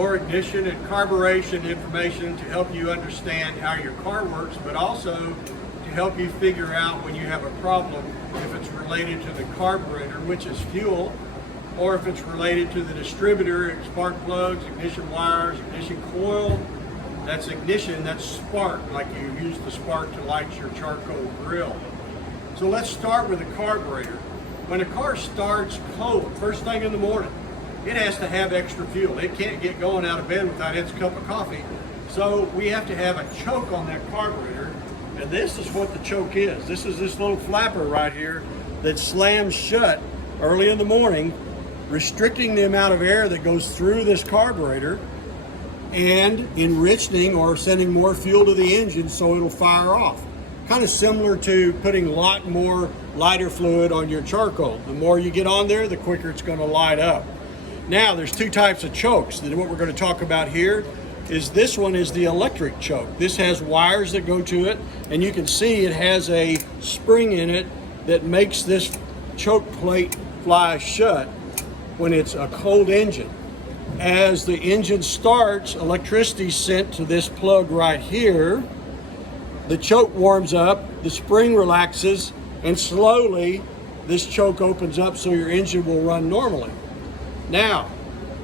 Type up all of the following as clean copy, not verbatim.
more ignition and carburation information to help you understand how your car works, but also to help you figure out when you have a problem, if it's related to the carburetor, which is fuel, or if it's related to the distributor, spark plugs, ignition wires, ignition coil. That's ignition, that's spark, like you use the spark to light your charcoal grill. So let's start with the carburetor. When a car starts cold, first thing in the morning, it has to have extra fuel. It can't get going out of bed without its cup of coffee. So we have to have a choke on that carburetor. And this is what the choke is. This is this little flapper right here that slams shut early in the morning, restricting the amount of air that goes through this carburetor and enriching or sending more fuel to the engine so it'll fire off. Kind of similar to putting a lot more lighter fluid on your charcoal. The more you get on there, the quicker it's going to light up. Now, there's two types of chokes. What we're going to talk about here is this one is the electric choke. This has wires that go to it, and you can see it has a spring in it that makes this choke plate fly shut when it's a cold engine. As the engine starts, electricity is sent to this plug right here. The choke warms up, the spring relaxes, and slowly this choke opens up so your engine will run normally. Now,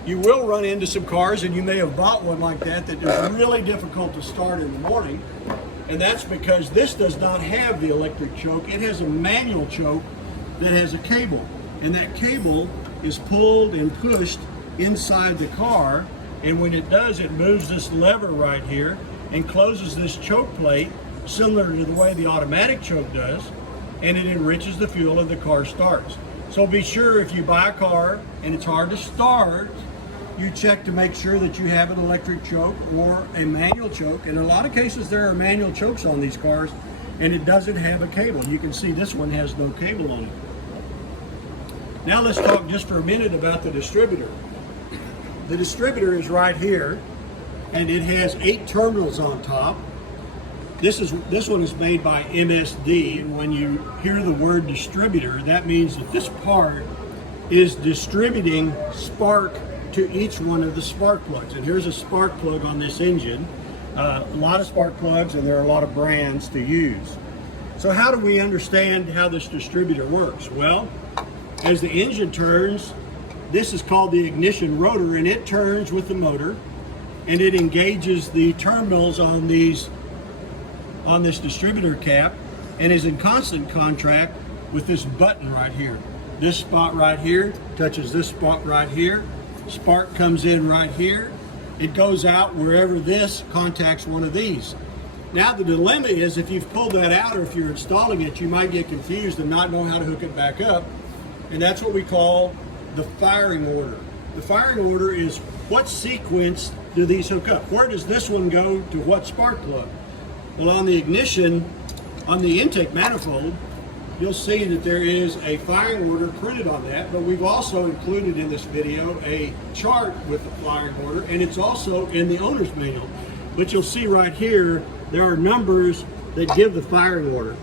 you will run into some cars, and you may have bought one like that is really difficult to start in the morning, and that's because this does not have the electric choke. It has a manual choke that has a cable, and that cable is pulled and pushed inside the car, and when it does, it moves this lever right here and closes this choke plate similar to the way the automatic choke does, and it enriches the fuel and the car starts. So be sure if you buy a car and it's hard to start, you check to make sure that you have an electric choke or a manual choke. And in a lot of cases there are manual chokes on these cars and it doesn't have a cable. You can see this one has no cable on it. Now let's talk just for a minute about the distributor. The distributor is right here, and it has 8 terminals on top. This one is made by MSD, and when you hear the word distributor, that means that this part is distributing spark to each one of the spark plugs. And here's a spark plug on this engine. A lot of spark plugs, and there are a lot of brands to use. So how do we understand how this distributor works? Well, as the engine turns, this is called the ignition rotor, and it turns with the motor, and it engages the terminals on this distributor cap, and is in constant contact with this button right here. This spot right here touches this spot right here. Spark comes in right here. It goes out wherever this contacts one of these. Now the dilemma is, if you've pulled that out or if you're installing it, you might get confused and not know how to hook it back up. And that's what we call the firing order. The firing order is what sequence do these hook up? Where does this one go to what spark plug? Well, on the ignition, on the intake manifold, you'll see that there is a firing order printed on that, but we've also included in this video a chart with the firing order, and it's also in the owner's manual. But you'll see right here, there are numbers that give the firing order.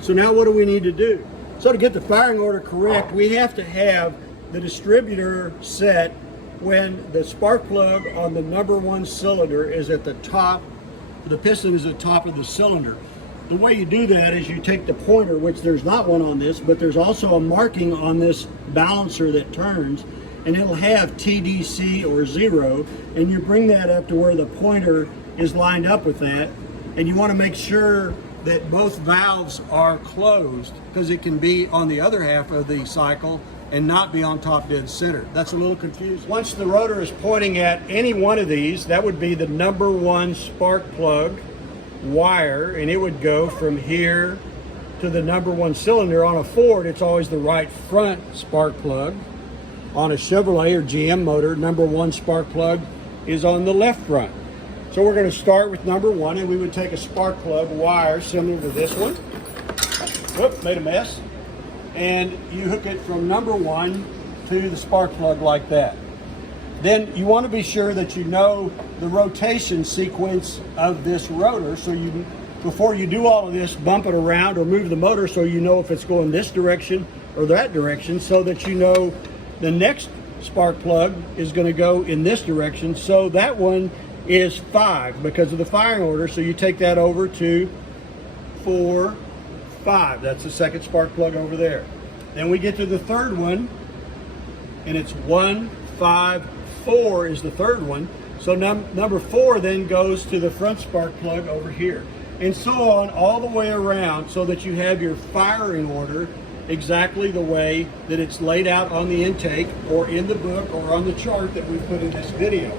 So now what do we need to do? So to get the firing order correct, we have to have the distributor set when the spark plug on the number 1 cylinder is at the top, the piston is at the top of the cylinder. The way you do that is you take the pointer, which there's not one on this, but there's also a marking on this balancer that turns, and it'll have TDC or 0, and you bring that up to where the pointer is lined up with that, and you want to make sure that both valves are closed, because it can be on the other half of the cycle and not be on top dead center. That's a little confusing. Once the rotor is pointing at any one of these, that would be the number 1 spark plug wire, and it would go from here to the number 1 cylinder. On a Ford, it's always the right front spark plug. On a Chevrolet or GM motor, number 1 spark plug is on the left front. So we're going to start with number 1, and we would take a spark plug wire similar to this one. Whoop, made a mess. And you hook it from number 1 to the spark plug like that. Then you want to be sure that you know the rotation sequence of this rotor, so you, before you do all of this, bump it around or move the motor so you know if it's going this direction or that direction, so that you know the next spark plug is going to go in this direction, so that one is 5 because of the firing order. So you take that over to 4, 5. That's the second spark plug over there. Then we get to the third one, and it's 1, 5, 4 is the third one. So number 4 then goes to the front spark plug over here, and so on all the way around, so that you have your firing order exactly the way that it's laid out on the intake or in the book or on the chart that we put in this video.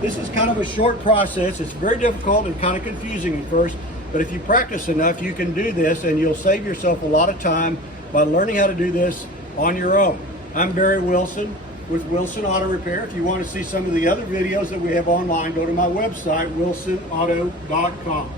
This is kind of a short process. It's very difficult and kind of confusing at first, but if you practice enough, you can do this, and you'll save yourself a lot of time by learning how to do this on your own. I'm Barry Wilson with Wilson Auto Repair. If you want to see some of the other videos that we have online, go to my website, wilsonauto.com.